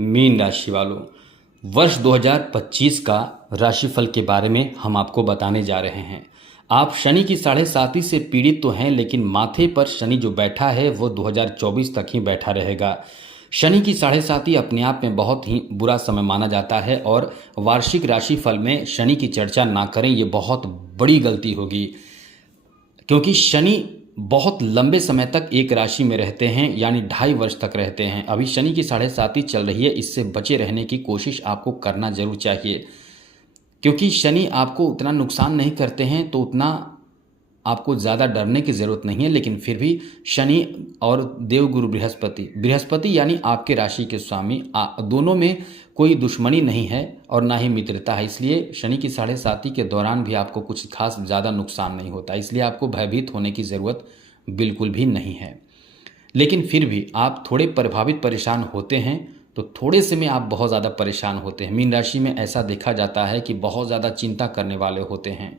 Mean राशि वालों, वर्ष 2025 का राशिफल के बारे में हम आपको बताने जा रहे हैं। आप शनि की 7.5 से पीड़ित तो हैं, लेकिन माथे पर शनि जो बैठा है वो 2024 तक ही बैठा रहेगा। शनि की 7.5 अपने आप में बहुत ही बुरा समय माना जाता है और वार्षिक राशिफल में शनि की चर्चा ना करें, ये बहुत बड़ी गलती होगी, क्योंकि शनि बहुत लंबे समय तक एक राशि में रहते हैं, यानी 2.5 वर्ष तक रहते हैं। अभी शनि की 7.5 चल रही है, इससे बचे रहने की कोशिश आपको करना जरूर चाहिए, क्योंकि शनि आपको उतना नुकसान नहीं करते हैं तो उतना आपको ज़्यादा डरने की ज़रूरत नहीं है। लेकिन फिर भी शनि और देवगुरु बृहस्पति यानी आपके राशि के स्वामी, दोनों में कोई दुश्मनी नहीं है और ना ही मित्रता है। इसलिए शनि की 7.5 के दौरान भी आपको कुछ खास ज़्यादा नुकसान नहीं होता, इसलिए आपको भयभीत होने की ज़रूरत बिल्कुल भी नहीं है। लेकिन फिर भी आप थोड़े प्रभावित परेशान होते हैं, तो थोड़े से में आप बहुत ज़्यादा परेशान होते हैं। मीन राशि में ऐसा देखा जाता है कि बहुत ज़्यादा चिंता करने वाले होते हैं,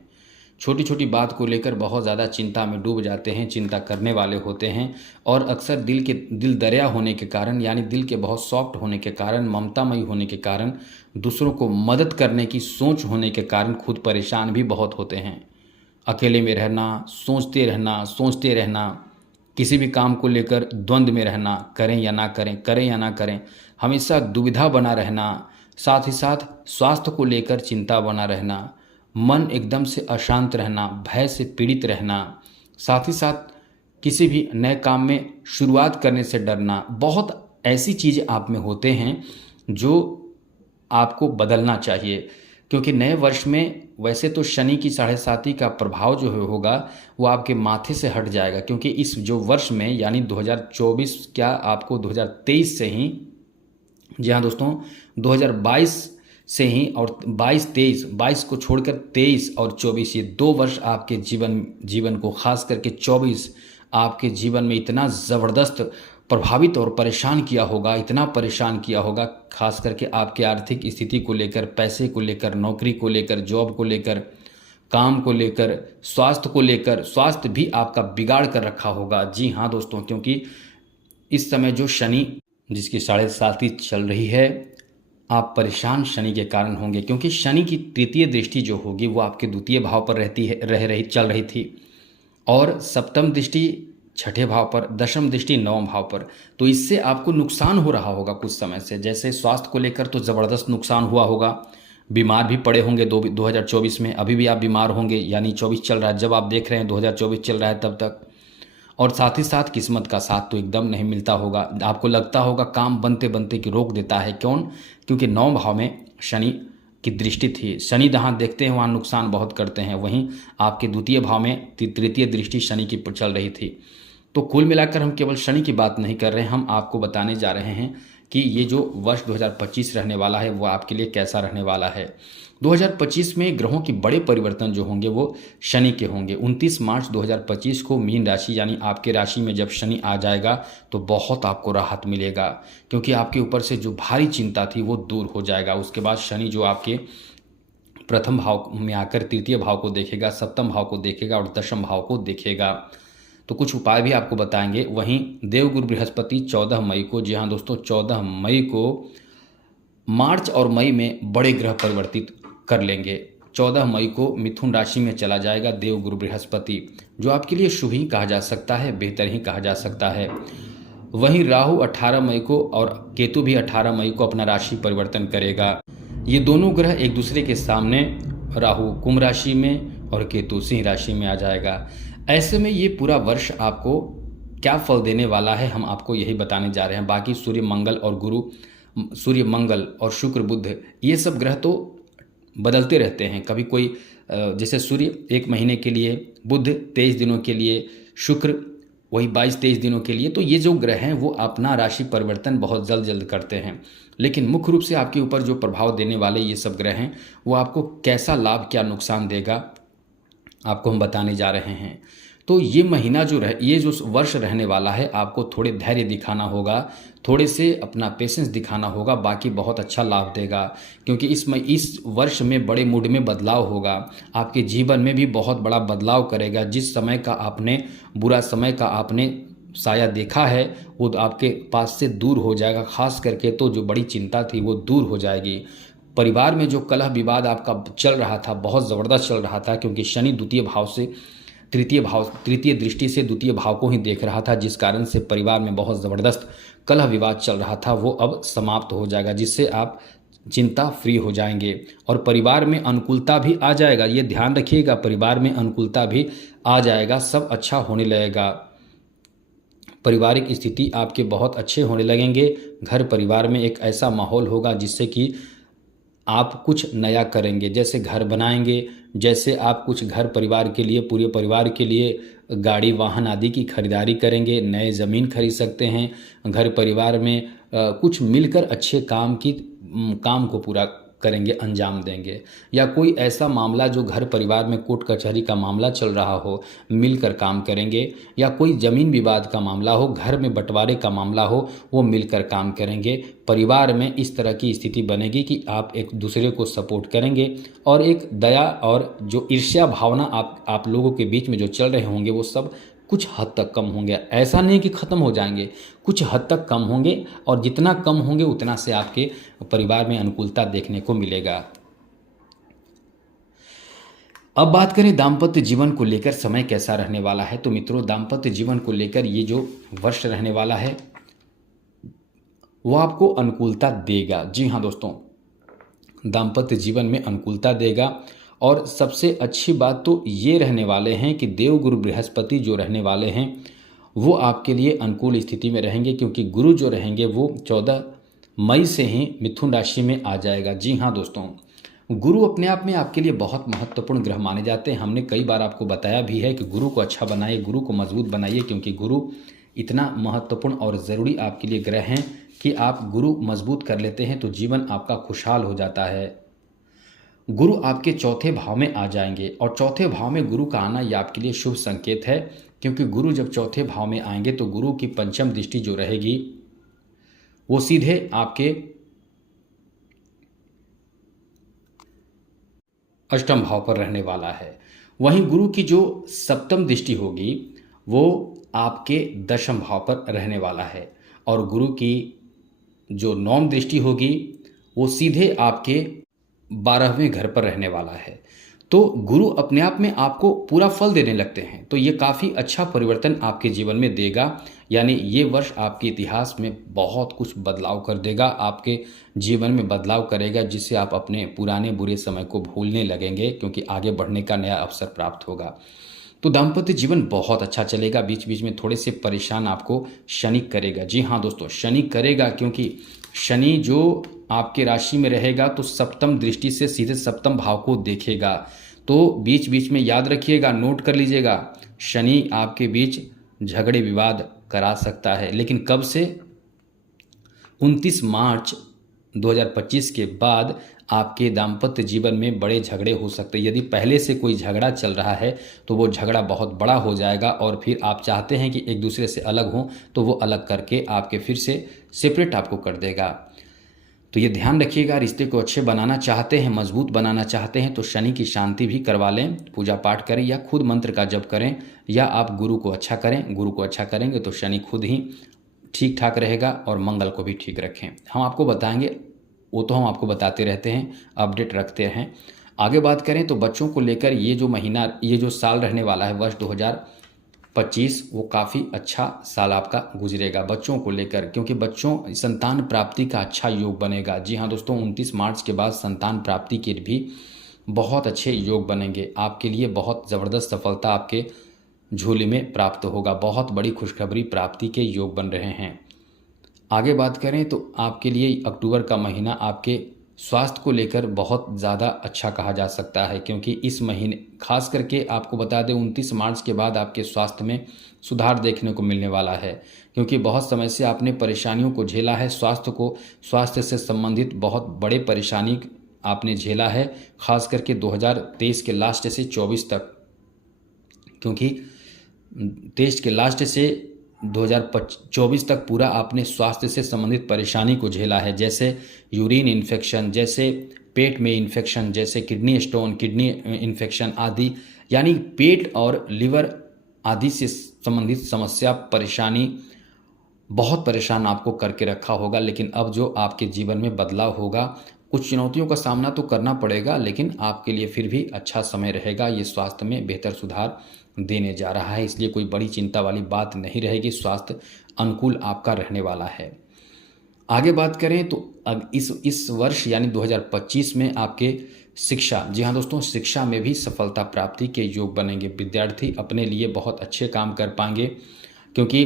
छोटी छोटी बात को लेकर बहुत ज़्यादा चिंता में डूब जाते हैं, चिंता करने वाले होते हैं। और अक्सर दिल दरिया होने के कारण, यानी दिल के बहुत सॉफ्ट होने के कारण, ममतामयी होने के कारण, दूसरों को मदद करने की सोच होने के कारण खुद परेशान भी बहुत होते हैं। अकेले में रहना, सोचते रहना, किसी भी काम को लेकर द्वंद्व में रहना, करें या ना करें, हमेशा दुविधा बना रहना, साथ ही साथ स्वास्थ्य को लेकर चिंता बना रहना, मन एकदम से अशांत रहना, भय से पीड़ित रहना, साथ ही साथ किसी भी नए काम में शुरुआत करने से डरना, बहुत ऐसी चीज़ें आप में होते हैं जो आपको बदलना चाहिए। क्योंकि नए वर्ष में वैसे तो शनि की 7.5 का प्रभाव जो होगा वो आपके माथे से हट जाएगा, क्योंकि इस जो वर्ष में यानी 2024 क्या आपको 2023 से ही, जी हाँ दोस्तों, 2022 से ही और 22 को छोड़कर 23 और 24 ये 2 वर्ष आपके जीवन को, खास करके 24 आपके जीवन में इतना ज़बरदस्त प्रभावित और परेशान किया होगा, इतना परेशान किया होगा, खास करके आपके आर्थिक स्थिति को लेकर, पैसे को लेकर, नौकरी को लेकर, जॉब को लेकर, काम को लेकर, स्वास्थ्य को लेकर। स्वास्थ्य भी आपका बिगाड़ कर रखा होगा, जी हाँ दोस्तों, क्योंकि इस समय जो शनि जिसकी 7.5 चल रही है, आप परेशान शनि के कारण होंगे, क्योंकि शनि की तृतीय दृष्टि जो होगी वो आपके द्वितीय भाव पर चल रही थी, और सप्तम दृष्टि 6ठे भाव पर, दशम दृष्टि 9वें भाव पर। तो इससे आपको नुकसान हो रहा होगा कुछ समय से। जैसे स्वास्थ्य को लेकर तो ज़बरदस्त नुकसान हुआ होगा, बीमार भी पड़े होंगे 2024 में, अभी भी आप बीमार होंगे, यानी 24 चल रहा है, जब आप देख रहे हैं 2024 चल रहा है तब तक। और साथ ही साथ किस्मत का साथ तो एकदम नहीं मिलता होगा, आपको लगता होगा काम बनते बनते कि रोक देता है। क्योंकि 9 भाव में शनि की दृष्टि थी। शनि जहाँ देखते हैं वहाँ नुकसान बहुत करते हैं, वहीं आपके द्वितीय भाव में तृतीय दृष्टि शनि की चल रही थी। तो कुल मिलाकर हम केवल शनि की बात नहीं कर रहे हैं, हम आपको बताने जा रहे हैं कि ये जो वर्ष 2025 रहने वाला है वो आपके लिए कैसा रहने वाला है। 2025 में ग्रहों की बड़े परिवर्तन जो होंगे वो शनि के होंगे। 29 मार्च 2025 को मीन राशि यानी आपके राशि में जब शनि आ जाएगा तो बहुत आपको राहत मिलेगा, क्योंकि आपके ऊपर से जो भारी चिंता थी वो दूर हो जाएगा। उसके बाद शनि जो आपके प्रथम भाव में आकर तृतीय भाव को देखेगा, सप्तम भाव को देखेगा और दशम भाव को देखेगा। तो कुछ उपाय भी आपको बताएंगे। वहीं देवगुरु बृहस्पति 14 मई को, जी हाँ दोस्तों, 14 मई को मार्च और मई में बड़े ग्रह परिवर्तित कर लेंगे। 14 मई को मिथुन राशि में चला जाएगा देवगुरु बृहस्पति, जो आपके लिए शुभ ही कहा जा सकता है, बेहतर ही कहा जा सकता है। वहीं राहु 18 मई को और केतु भी 18 मई को अपना राशि परिवर्तन करेगा। ये दोनों ग्रह एक दूसरे के सामने, राहु कुंभ राशि में और केतु सिंह राशि में आ जाएगा। ऐसे में ये पूरा वर्ष आपको क्या फल देने वाला है हम आपको यही बताने जा रहे हैं। बाकी सूर्य मंगल और शुक्र बुध ये सब ग्रह तो बदलते रहते हैं, कभी कोई जैसे सूर्य 1 महीने के लिए, बुध 23 दिनों के लिए, शुक्र वही 22-23 दिनों के लिए। तो ये जो ग्रह हैं वो अपना राशि परिवर्तन बहुत जल्द करते हैं। लेकिन मुख्य रूप से आपके ऊपर जो प्रभाव देने वाले ये सब ग्रह हैं वो आपको कैसा लाभ क्या नुकसान देगा आपको हम बताने जा रहे हैं। तो ये महीना ये जो वर्ष रहने वाला है, आपको थोड़े धैर्य दिखाना होगा, थोड़े से अपना पेशेंस दिखाना होगा, बाकी बहुत अच्छा लाभ देगा। क्योंकि इस वर्ष में बड़े मूड में बदलाव होगा, आपके जीवन में भी बहुत बड़ा बदलाव करेगा। जिस समय का आपने बुरा समय का आपने साया देखा है वो आपके पास से दूर हो जाएगा। खास करके तो जो बड़ी चिंता थी वो दूर हो जाएगी। परिवार में जो कलह विवाद आपका चल रहा था, बहुत ज़बरदस्त चल रहा था, क्योंकि शनि द्वितीय भाव से तृतीय दृष्टि से द्वितीय भाव को ही देख रहा था, जिस कारण से परिवार में बहुत ज़बरदस्त कलह विवाद चल रहा था, वो अब समाप्त हो जाएगा, जिससे आप चिंता फ्री हो जाएंगे और परिवार में अनुकूलता भी आ जाएगा। ये ध्यान रखिएगा, परिवार में अनुकूलता भी आ जाएगा, सब अच्छा होने लगेगा। पारिवारिक स्थिति आपके बहुत अच्छे होने लगेंगे। घर परिवार में एक ऐसा माहौल होगा जिससे कि आप कुछ नया करेंगे, जैसे घर बनाएंगे, जैसे आप कुछ घर परिवार के लिए, पूरे परिवार के लिए गाड़ी वाहन आदि की खरीदारी करेंगे, नए ज़मीन खरीद सकते हैं। घर परिवार में कुछ मिलकर अच्छे काम को पूरा करेंगे, अंजाम देंगे। या कोई ऐसा मामला जो घर परिवार में कोर्ट कचहरी का मामला चल रहा हो, मिलकर काम करेंगे। या कोई ज़मीन विवाद का मामला हो, घर में बंटवारे का मामला हो, वो मिलकर काम करेंगे। परिवार में इस तरह की स्थिति बनेगी कि आप एक दूसरे को सपोर्ट करेंगे और एक दया और जो ईर्ष्या भावना आप लोगों के बीच में जो चल रहे होंगे वो सब कुछ हद तक कम होंगे। ऐसा नहीं कि ख़त्म हो जाएंगे, कुछ हद तक कम होंगे और जितना कम होंगे उतना से आपके परिवार में अनुकूलता देखने को मिलेगा। अब बात करें दाम्पत्य जीवन को लेकर समय कैसा रहने वाला है। तो मित्रों, दाम्पत्य जीवन को लेकर ये जो वर्ष रहने वाला है वो आपको अनुकूलता देगा। जी हाँ दोस्तों, दाम्पत्य जीवन में अनुकूलता देगा। और सबसे अच्छी बात तो ये रहने वाले हैं कि देवगुरु बृहस्पति जो रहने वाले हैं वो आपके लिए अनुकूल स्थिति में रहेंगे, क्योंकि गुरु जो रहेंगे वो 14 मई से ही मिथुन राशि में आ जाएगा। जी हाँ दोस्तों, गुरु अपने आप में आपके लिए बहुत महत्वपूर्ण ग्रह माने जाते हैं। हमने कई बार आपको बताया भी है कि गुरु को अच्छा बनाइए, गुरु को मजबूत बनाइए, क्योंकि गुरु इतना महत्वपूर्ण और ज़रूरी आपके लिए ग्रह हैं कि आप गुरु मजबूत कर लेते हैं तो जीवन आपका खुशहाल हो जाता है। गुरु आपके चौथे भाव में आ जाएंगे और चौथे भाव में गुरु का आना यह आपके लिए शुभ संकेत है, क्योंकि गुरु जब चौथे भाव में आएंगे तो गुरु की पंचम दृष्टि जो रहेगी वो सीधे आपके अष्टम भाव पर रहने वाला है। वहीं गुरु की जो सप्तम दृष्टि होगी वो आपके दशम भाव पर रहने वाला है और गुरु की जो नौम दृष्टि होगी वो सीधे आपके 12वें घर पर रहने वाला है। तो गुरु अपने आप में आपको पूरा फल देने लगते हैं, तो ये काफ़ी अच्छा परिवर्तन आपके जीवन में देगा। यानी ये वर्ष आपके इतिहास में बहुत कुछ बदलाव कर देगा, आपके जीवन में बदलाव करेगा, जिससे आप अपने पुराने बुरे समय को भूलने लगेंगे, क्योंकि आगे बढ़ने का नया अवसर प्राप्त होगा। तो दाम्पत्य जीवन बहुत अच्छा चलेगा। बीच बीच में थोड़े से परेशान आपको शनि करेगा। जी हाँ दोस्तों, शनि करेगा, क्योंकि शनि जो आपके राशि में रहेगा तो सप्तम दृष्टि से सीधे सप्तम भाव को देखेगा। तो बीच बीच में याद रखिएगा, नोट कर लीजिएगा, शनि आपके बीच झगड़े विवाद करा सकता है, लेकिन कब से? 29 मार्च 2025 के बाद आपके दाम्पत्य जीवन में बड़े झगड़े हो सकते हैं। यदि पहले से कोई झगड़ा चल रहा है तो वो झगड़ा बहुत बड़ा हो जाएगा और फिर आप चाहते हैं कि एक दूसरे से अलग हों तो वो अलग करके आपके फिर से सेपरेट आपको कर देगा। तो ये ध्यान रखिएगा, रिश्ते को अच्छे बनाना चाहते हैं, मजबूत बनाना चाहते हैं तो शनि की शांति भी करवा लें, पूजा पाठ करें या खुद मंत्र का जप करें, या आप गुरु को अच्छा करें। गुरु को अच्छा करेंगे तो शनि खुद ही ठीक ठाक रहेगा और मंगल को भी ठीक रखें। हम आपको बताएंगे, वो तो हम आपको बताते रहते हैं, अपडेट रखते हैं। आगे बात करें तो बच्चों को लेकर ये जो महीना, ये जो साल रहने वाला है वर्ष 2025, वो काफ़ी अच्छा साल आपका गुजरेगा बच्चों को लेकर, क्योंकि बच्चों संतान प्राप्ति का अच्छा योग बनेगा। जी हाँ दोस्तों, 29 मार्च के बाद संतान प्राप्ति के भी बहुत अच्छे योग बनेंगे। आपके लिए बहुत ज़बरदस्त सफलता आपके झोली में प्राप्त होगा, बहुत बड़ी खुशखबरी प्राप्ति के योग बन रहे हैं। आगे बात करें तो आपके लिए अक्टूबर का महीना आपके स्वास्थ्य को लेकर बहुत ज़्यादा अच्छा कहा जा सकता है, क्योंकि इस महीने खास करके आपको बता दें 29 मार्च के बाद आपके स्वास्थ्य में सुधार देखने को मिलने वाला है, क्योंकि बहुत समय से आपने परेशानियों को झेला है। स्वास्थ्य से संबंधित बहुत बड़े परेशानी आपने झेला है, खास करके 2023 के लास्ट से 24 तक, क्योंकि 23 के लास्ट से 2024 तक पूरा आपने स्वास्थ्य से संबंधित परेशानी को झेला है, जैसे यूरिन इन्फेक्शन, जैसे पेट में इन्फेक्शन, जैसे किडनी स्टोन, किडनी इन्फेक्शन आदि। यानी पेट और लिवर आदि से संबंधित समस्या परेशानी बहुत परेशान आपको करके रखा होगा। लेकिन अब जो आपके जीवन में बदलाव होगा, कुछ चुनौतियों का सामना तो करना पड़ेगा, लेकिन आपके लिए फिर भी अच्छा समय रहेगा। ये स्वास्थ्य में बेहतर सुधार देने जा रहा है, इसलिए कोई बड़ी चिंता वाली बात नहीं रहेगी। स्वास्थ्य अनुकूल आपका रहने वाला है। आगे बात करें तो अब इस वर्ष यानी 2025 में आपके शिक्षा, जी हाँ दोस्तों, शिक्षा में भी सफलता प्राप्ति के योग बनेंगे। विद्यार्थी अपने लिए बहुत अच्छे काम कर पाएंगे, क्योंकि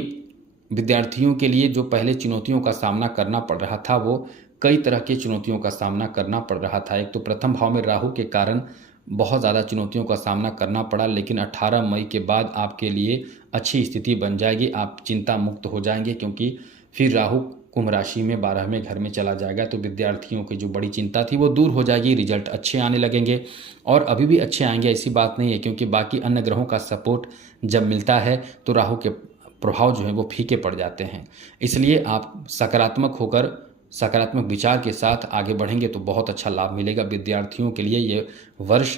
विद्यार्थियों के लिए जो पहले चुनौतियों का सामना करना पड़ रहा था, वो कई तरह की चुनौतियों का सामना करना पड़ रहा था। एक तो प्रथम भाव में राहु के कारण बहुत ज़्यादा चुनौतियों का सामना करना पड़ा, लेकिन 18 मई के बाद आपके लिए अच्छी स्थिति बन जाएगी। आप चिंता मुक्त हो जाएंगे, क्योंकि फिर राहु कुंभ राशि में 12वें घर में चला जाएगा। तो विद्यार्थियों की जो बड़ी चिंता थी वो दूर हो जाएगी, रिजल्ट अच्छे आने लगेंगे। और अभी भी अच्छे आएंगे, ऐसी बात नहीं है, क्योंकि बाकी अन्य ग्रहों का सपोर्ट जब मिलता है तो राहु के प्रभाव जो है वो फीके पड़ जाते हैं। इसलिए आप सकारात्मक होकर सकारात्मक विचार के साथ आगे बढ़ेंगे तो बहुत अच्छा लाभ मिलेगा। विद्यार्थियों के लिए ये वर्ष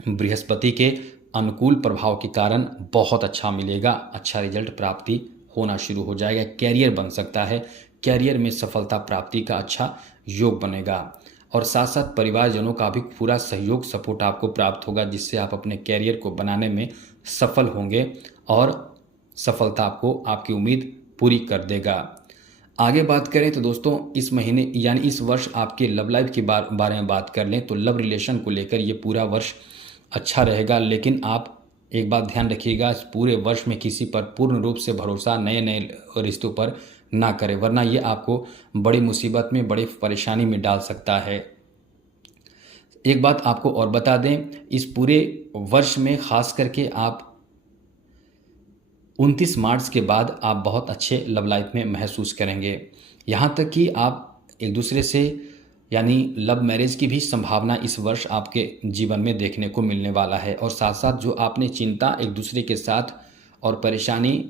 बृहस्पति के अनुकूल प्रभाव के कारण बहुत अच्छा मिलेगा। अच्छा रिजल्ट प्राप्ति होना शुरू हो जाएगा। कैरियर बन सकता है, कैरियर में सफलता प्राप्ति का अच्छा योग बनेगा। और साथ साथ परिवारजनों का भी पूरा सहयोग सपोर्ट आपको प्राप्त होगा, जिससे आप अपने कैरियर को बनाने में सफल होंगे और सफलता आपको आपकी उम्मीद पूरी कर देगा। आगे बात करें तो दोस्तों, इस महीने यानी इस वर्ष आपके लव लाइफ के बारे में बात कर लें तो लव रिलेशन को लेकर ये पूरा वर्ष अच्छा रहेगा। लेकिन आप एक बात ध्यान रखिएगा, इस पूरे वर्ष में किसी पर पूर्ण रूप से भरोसा नए नए रिश्तों पर ना करें, वरना ये आपको बड़ी मुसीबत में, बड़ी परेशानी में डाल सकता है। एक बात आपको और बता दें, इस पूरे वर्ष में खास करके आप 29 मार्च के बाद आप बहुत अच्छे लव लाइफ में महसूस करेंगे। यहाँ तक कि आप एक दूसरे से यानी लव मैरिज की भी संभावना इस वर्ष आपके जीवन में देखने को मिलने वाला है। और साथ साथ जो आपने चिंता एक दूसरे के साथ और परेशानी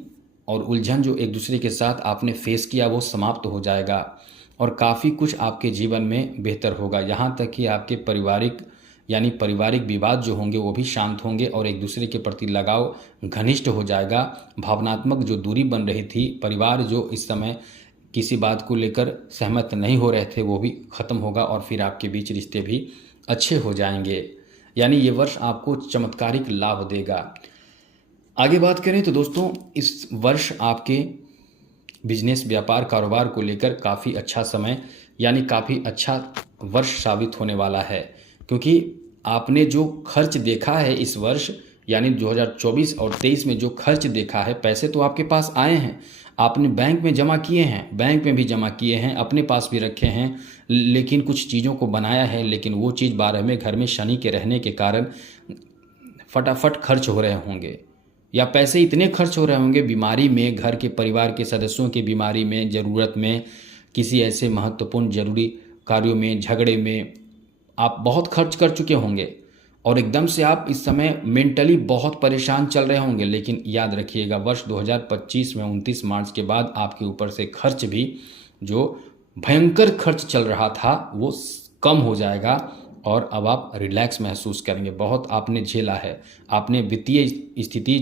और उलझन जो एक दूसरे के साथ आपने फेस किया, वो समाप्त हो जाएगा और काफ़ी कुछ आपके जीवन में बेहतर होगा। यहाँ तक कि आपके पारिवारिक विवाद जो होंगे वो भी शांत होंगे और एक दूसरे के प्रति लगाव घनिष्ठ हो जाएगा। भावनात्मक जो दूरी बन रही थी, परिवार जो इस समय किसी बात को लेकर सहमत नहीं हो रहे थे, वो भी ख़त्म होगा और फिर आपके बीच रिश्ते भी अच्छे हो जाएंगे। यानी ये वर्ष आपको चमत्कारिक लाभ देगा। आगे बात करें तो दोस्तों, इस वर्ष आपके बिजनेस, व्यापार, कारोबार को लेकर काफ़ी अच्छा समय यानी काफ़ी अच्छा वर्ष साबित होने वाला है, क्योंकि आपने जो खर्च देखा है इस वर्ष यानी 2024 और 23 में जो खर्च देखा है, पैसे तो आपके पास आए हैं, आपने बैंक में जमा किए हैं, बैंक में भी जमा किए हैं, अपने पास भी रखे हैं, लेकिन कुछ चीज़ों को बनाया है, लेकिन वो चीज़ 12वें घर में शनि के रहने के कारण फटाफट खर्च हो रहे होंगे, या पैसे इतने खर्च हो रहे होंगे बीमारी में, घर के परिवार के सदस्यों की बीमारी में, ज़रूरत में, किसी ऐसे महत्वपूर्ण जरूरी कार्यों में, झगड़े में आप बहुत खर्च कर चुके होंगे और एकदम से आप इस समय मेंटली बहुत परेशान चल रहे होंगे। लेकिन याद रखिएगा, वर्ष 2025 में 29 मार्च के बाद आपके ऊपर से खर्च भी, जो भयंकर खर्च चल रहा था, वो कम हो जाएगा और अब आप रिलैक्स महसूस करेंगे। बहुत आपने झेला है, आपने वित्तीय स्थिति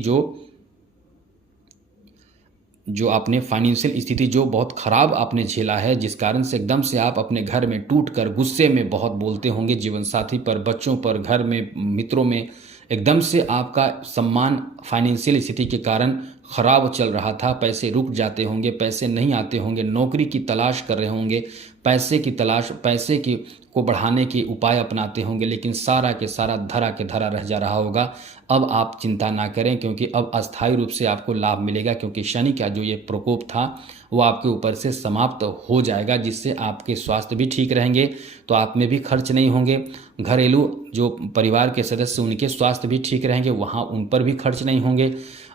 जो आपने फाइनेंशियल स्थिति जो बहुत ख़राब आपने झेला है, जिस कारण से एकदम से आप अपने घर में टूट कर गुस्से में बहुत बोलते होंगे, जीवन साथी पर, बच्चों पर, घर में, मित्रों में, एकदम से आपका सम्मान फाइनेंशियल स्थिति के कारण ख़राब चल रहा था, पैसे रुक जाते होंगे, पैसे नहीं आते होंगे, नौकरी की तलाश कर रहे होंगे, पैसे की तलाश, पैसे की को बढ़ाने के उपाय अपनाते होंगे, लेकिन सारा के सारा धरा के धरा रह जा रहा होगा। अब आप चिंता ना करें, क्योंकि अब अस्थायी रूप से आपको लाभ मिलेगा, क्योंकि शनि का जो ये प्रकोप था वो आपके ऊपर से समाप्त हो जाएगा, जिससे आपके स्वास्थ्य भी ठीक रहेंगे, तो आप में भी खर्च नहीं होंगे। घरेलू जो परिवार के सदस्य, उनके स्वास्थ्य भी ठीक रहेंगे, वहाँ उन पर भी खर्च नहीं होंगे,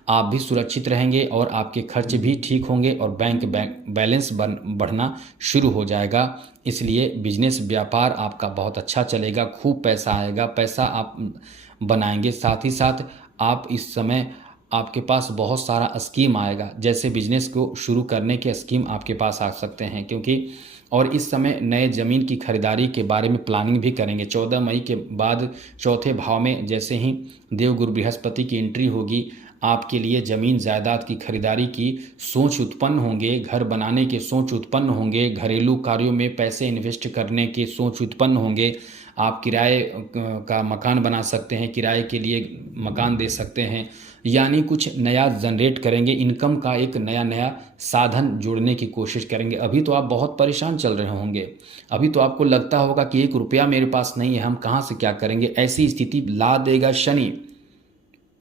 आप भी सुरक्षित रहेंगे और आपके खर्च भी ठीक होंगे और बैंक बैलेंस बढ़ना शुरू हो जाएगा। इसलिए बिजनेस, व्यापार आपका बहुत अच्छा चलेगा, खूब पैसा आएगा, पैसा आप बनाएंगे। साथ ही साथ आप इस समय आपके पास बहुत सारा स्कीम आएगा, जैसे बिजनेस को शुरू करने के स्कीम आपके पास आ सकते हैं, क्योंकि और इस समय नए ज़मीन की खरीदारी के बारे में प्लानिंग भी करेंगे। 14 मई के बाद चौथे भाव में जैसे ही देवगुरु बृहस्पति की एंट्री होगी, आपके लिए ज़मीन जायदाद की खरीदारी की सोच उत्पन्न होंगे, घर बनाने के सोच उत्पन्न होंगे, घरेलू कार्यों में पैसे इन्वेस्ट करने के सोच उत्पन्न होंगे। आप किराए का मकान बना सकते हैं, किराए के लिए मकान दे सकते हैं, यानी कुछ नया जनरेट करेंगे, इनकम का एक नया नया साधन जोड़ने की कोशिश करेंगे। अभी तो आप बहुत परेशान चल रहे होंगे, अभी तो आपको लगता होगा कि 1 रुपया मेरे पास नहीं है, हम कहाँ से क्या करेंगे। ऐसी स्थिति ला देगा शनि।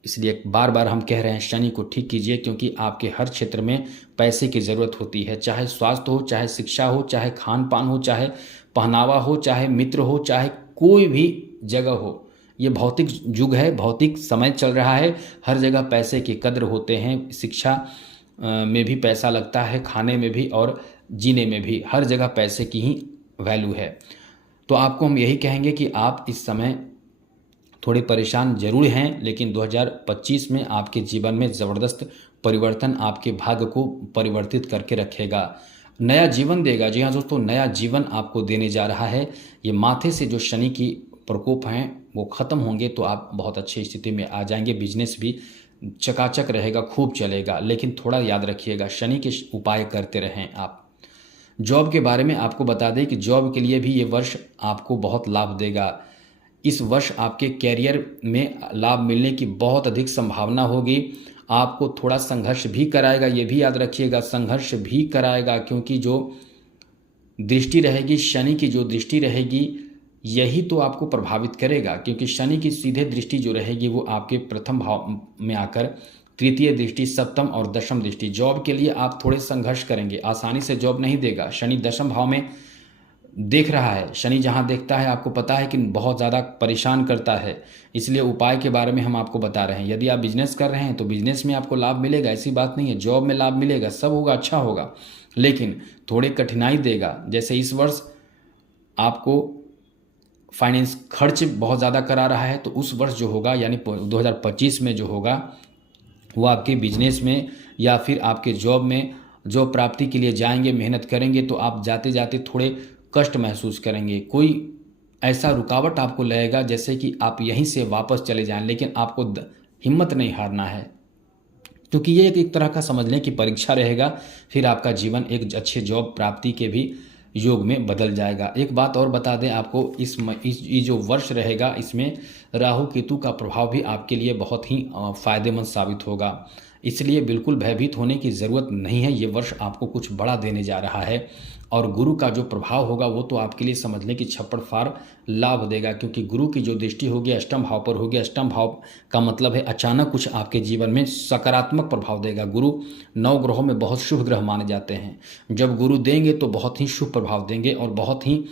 इसलिए बार बार हम कह रहे हैं शनि को ठीक कीजिए, क्योंकि आपके हर क्षेत्र में पैसे की ज़रूरत होती है, चाहे स्वास्थ्य हो, चाहे शिक्षा हो, चाहे खान पान हो, चाहे पहनावा हो, चाहे मित्र हो, चाहे कोई भी जगह हो। ये भौतिक युग है, भौतिक समय चल रहा है, हर जगह पैसे की कद्र होते हैं। शिक्षा में भी पैसा लगता है, खाने में भी और जीने में भी, हर जगह पैसे की ही वैल्यू है। तो आपको हम यही कहेंगे कि आप इस समय थोड़े परेशान जरूर हैं, लेकिन 2025 में आपके जीवन में ज़बरदस्त परिवर्तन आपके भाग्य को परिवर्तित करके रखेगा, नया जीवन देगा। जी हाँ दोस्तों, नया जीवन आपको देने जा रहा है। ये माथे से जो शनि की प्रकोप हैं वो ख़त्म होंगे तो आप बहुत अच्छी स्थिति में आ जाएंगे। बिजनेस भी चकाचक रहेगा, खूब चलेगा। लेकिन थोड़ा याद रखिएगा, शनि के उपाय करते रहें आप। जॉब के बारे में आपको बता दें कि जॉब के लिए भी ये वर्ष आपको बहुत लाभ देगा। इस वर्ष आपके कैरियर में लाभ मिलने की बहुत अधिक संभावना होगी। आपको थोड़ा संघर्ष भी कराएगा, ये भी याद रखिएगा, संघर्ष भी कराएगा, क्योंकि जो दृष्टि रहेगी, शनि की जो दृष्टि रहेगी, यही तो आपको प्रभावित करेगा। क्योंकि शनि की सीधे दृष्टि जो रहेगी वो आपके प्रथम भाव में आकर तृतीय दृष्टि, सप्तम और दशम दृष्टि, जॉब के लिए आप थोड़े संघर्ष करेंगे, आसानी से जॉब नहीं देगा। शनि दशम भाव में देख रहा है, शनि जहां देखता है आपको पता है कि बहुत ज़्यादा परेशान करता है। इसलिए उपाय के बारे में हम आपको बता रहे हैं। यदि आप बिजनेस कर रहे हैं तो बिजनेस में आपको लाभ मिलेगा, ऐसी बात नहीं है, जॉब में लाभ मिलेगा, सब होगा, अच्छा होगा, लेकिन थोड़ी कठिनाई देगा। जैसे इस वर्ष आपको फाइनेंस खर्च बहुत ज़्यादा करा रहा है, तो उस वर्ष जो होगा यानी 2025 में जो होगा वो आपके बिजनेस में या फिर आपके जॉब में जॉब प्राप्ति के लिए जाएंगे, मेहनत करेंगे, तो आप जाते जाते थोड़े कष्ट महसूस करेंगे। कोई ऐसा रुकावट आपको लगेगा जैसे कि आप यहीं से वापस चले जाएं, लेकिन आपको हिम्मत नहीं हारना है, क्योंकि ये एक तरह का समझ लें कि परीक्षा रहेगा। फिर आपका जीवन एक अच्छे जॉब प्राप्ति के भी योग में बदल जाएगा। एक बात और बता दें आपको, ये जो वर्ष रहेगा इसमें राहु केतु का प्रभाव भी आपके लिए बहुत ही फायदेमंद साबित होगा। इसलिए बिल्कुल भयभीत होने की ज़रूरत नहीं है। ये वर्ष आपको कुछ बड़ा देने जा रहा है, और गुरु का जो प्रभाव होगा वो तो आपके लिए समझ लें कि छप्पड़ फाड़ लाभ देगा, क्योंकि गुरु की जो दृष्टि होगी अष्टम भाव पर होगी। अष्टम भाव का मतलब है अचानक कुछ आपके जीवन में सकारात्मक प्रभाव देगा। गुरु 9 ग्रहों में बहुत शुभ ग्रह माने जाते हैं। जब गुरु देंगे तो बहुत ही शुभ प्रभाव देंगे और बहुत ही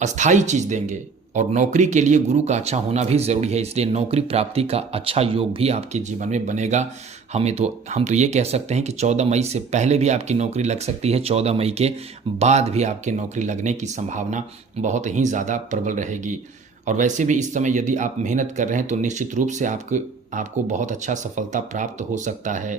अस्थायी चीज़ देंगे। और नौकरी के लिए गुरु का अच्छा होना भी ज़रूरी है, इसलिए नौकरी प्राप्ति का अच्छा योग भी आपके जीवन में बनेगा। हम तो ये कह सकते हैं कि 14 मई से पहले भी आपकी नौकरी लग सकती है, 14 मई के बाद भी आपकी नौकरी लगने की संभावना बहुत ही ज़्यादा प्रबल रहेगी। और वैसे भी इस समय यदि आप मेहनत कर रहे हैं तो निश्चित रूप से आपको बहुत अच्छा सफलता प्राप्त हो सकता है,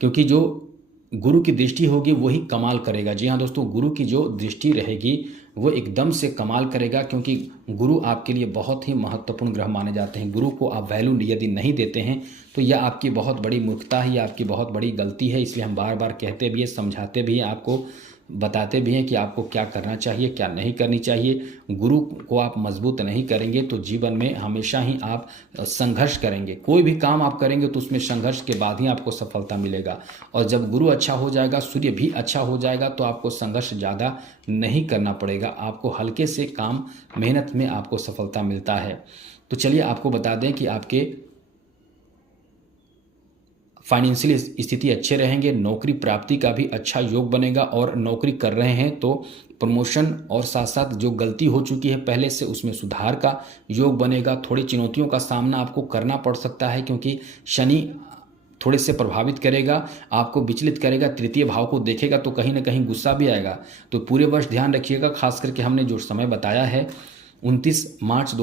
क्योंकि जो गुरु की दृष्टि होगी वही कमाल करेगा। जी हाँ दोस्तों, गुरु की जो दृष्टि रहेगी वो एकदम से कमाल करेगा, क्योंकि गुरु आपके लिए बहुत ही महत्वपूर्ण ग्रह माने जाते हैं। गुरु को आप वैल्यू यदि नहीं देते हैं तो यह आपकी बहुत बड़ी मूर्खता है, यह आपकी बहुत बड़ी गलती है। इसलिए हम बार बार कहते भी हैं, समझाते भी हैं, आपको बताते भी हैं कि आपको क्या करना चाहिए, क्या नहीं करनी चाहिए। गुरु को आप मजबूत नहीं करेंगे तो जीवन में हमेशा ही आप संघर्ष करेंगे। कोई भी काम आप करेंगे तो उसमें संघर्ष के बाद ही आपको सफलता मिलेगा। और जब गुरु अच्छा हो जाएगा, सूर्य भी अच्छा हो जाएगा, तो आपको संघर्ष ज़्यादा नहीं करना पड़ेगा। आपको हल्के से काम, मेहनत में आपको सफलता मिलता है। तो चलिए आपको बता दें कि आपके फाइनेंशियल स्थिति अच्छे रहेंगे, नौकरी प्राप्ति का भी अच्छा योग बनेगा, और नौकरी कर रहे हैं तो प्रमोशन और साथ साथ जो गलती हो चुकी है पहले से उसमें सुधार का योग बनेगा। थोड़ी चुनौतियों का सामना आपको करना पड़ सकता है, क्योंकि शनि थोड़े से प्रभावित करेगा, आपको विचलित करेगा, तृतीय भाव को देखेगा तो कहीं ना कहीं गुस्सा भी आएगा। तो पूरे वर्ष ध्यान रखिएगा, खास करके हमने जो समय बताया है 29 मार्च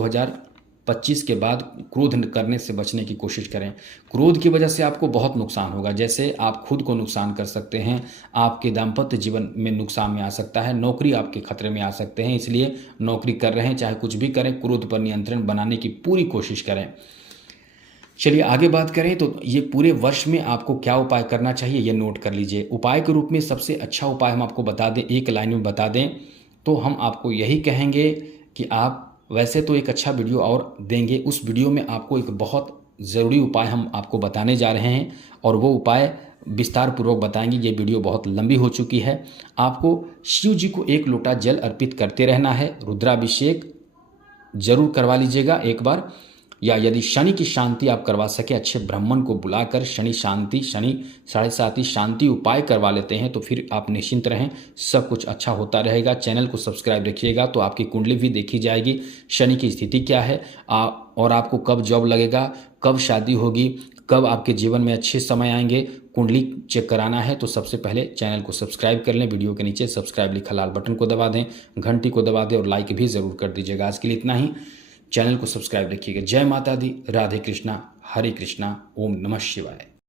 25 के बाद क्रोध करने से बचने की कोशिश करें। क्रोध की वजह से आपको बहुत नुकसान होगा, जैसे आप खुद को नुकसान कर सकते हैं, आपके दाम्पत्य जीवन में नुकसान में आ सकता है, नौकरी आपके खतरे में आ सकते हैं। इसलिए नौकरी कर रहे हैं चाहे कुछ भी करें, क्रोध पर नियंत्रण बनाने की पूरी कोशिश करें। चलिए आगे बात करें तो ये पूरे वर्ष में आपको क्या उपाय करना चाहिए ये नोट कर लीजिए। उपाय के रूप में सबसे अच्छा उपाय हम आपको बता दें, एक लाइन में बता दें तो हम आपको यही कहेंगे कि आप वैसे तो एक अच्छा वीडियो और देंगे, उस वीडियो में आपको एक बहुत ज़रूरी उपाय हम आपको बताने जा रहे हैं और वो उपाय विस्तार पूर्वक बताएंगे। ये वीडियो बहुत लंबी हो चुकी है। आपको शिव जी को 1 लोटा जल अर्पित करते रहना है। रुद्राभिषेक जरूर करवा लीजिएगा एक बार, या यदि शनि की शांति आप करवा सके, अच्छे ब्राह्मण को बुलाकर शनि शांति, शनि 7.5 शांति उपाय करवा लेते हैं तो फिर आप निश्चिंत रहें, सब कुछ अच्छा होता रहेगा। चैनल को सब्सक्राइब रखिएगा तो आपकी कुंडली भी देखी जाएगी, शनि की स्थिति क्या है और आपको कब जॉब लगेगा, कब शादी होगी, कब आपके जीवन में अच्छे समय आएंगे। कुंडली चेक कराना है तो सबसे पहले चैनल को सब्सक्राइब कर लें। वीडियो के नीचे सब्सक्राइब लिखा लाल बटन को दबा दें, घंटी को दबा दें और लाइक भी ज़रूर कर दीजिएगा। आज के लिए इतना ही, चैनल को सब्सक्राइब रखिएगा। जय माता दी, राधे कृष्णा, हरे कृष्णा, ओम नमः शिवाय।